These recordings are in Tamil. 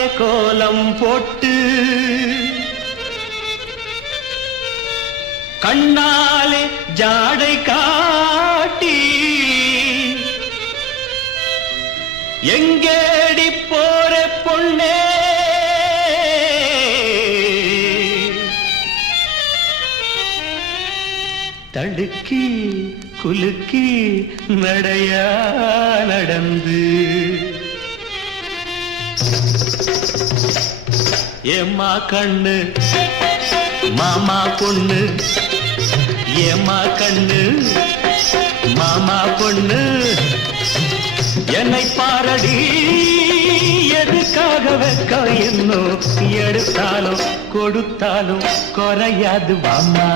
கண்ணாலே கோலம் போட்டு கண்ணாலே ஜாடை காட்டி எங்கேடி போற பொண்ணே தடுக்கி குலுக்கி நடையா நடந்து ஏம்மா கண்ணு மாமா பொண்ணு ஏம்மா கண்ணு மாமா பொண்ணு என்னை பாரடி எதுக்காக வெக்க இன்னும் எடுத்தாலும் கொடுத்தாலும் குறையாது மாமா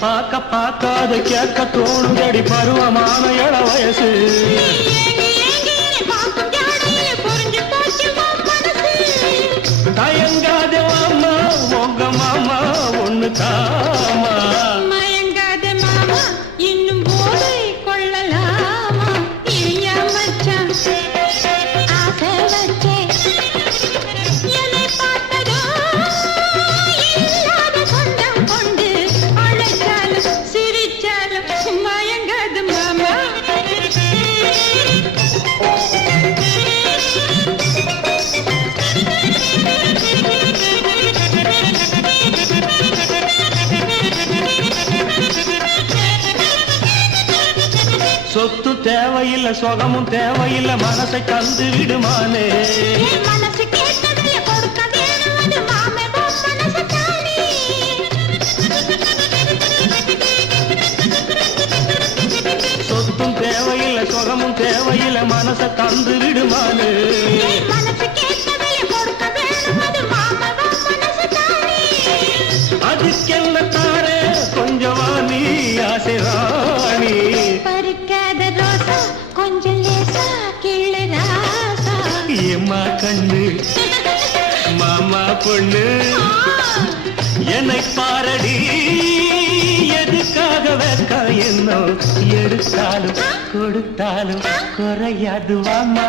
பார்க்க பார்க்காத கேட்க தோணுதடி பருவமான இள வயசு தயங்காத மாமா உங்க மாமா ஒண்ணு தாமா மயங்காத மாமா இன்னும் போதை கொள்ளலாமா இல்லையா மச்சான் ஆசை வச்சே என்னை பார்த்ததோ இல்லாத சொந்தம் கொண்டு அழைச்சாலும் சிரிச்சாலும் மயங்காத மாமா சொத்து தேவையில்லை சுகமும் தேவையில்லை மனசை தந்து விடுமானே மனசு கேட்டதில்ல கொடுக்க வேணும் அது மாமே மனசு தானே சொத்தும் தேவையில்லை சுகமும் தேவையில்லை மனசை தந்து விடுமானே மனசு கேட்டதில்ல கொடுக்க வேணும் அது மாமே மனசு தானே அதுக்கென்ன தாரே கொஞ்சம் நீ ஆசை ராணி பறிக்காத ரோசா கொஞ்சம் லேசா கிள்ளு ராசா ஏம்மா கண்ணு மாமா பொண்ணு என்னை பாரடி எதுக்காக வெக்க என்ன எடுத்தாலும் கொடுத்தாலும் குறையாது வாமா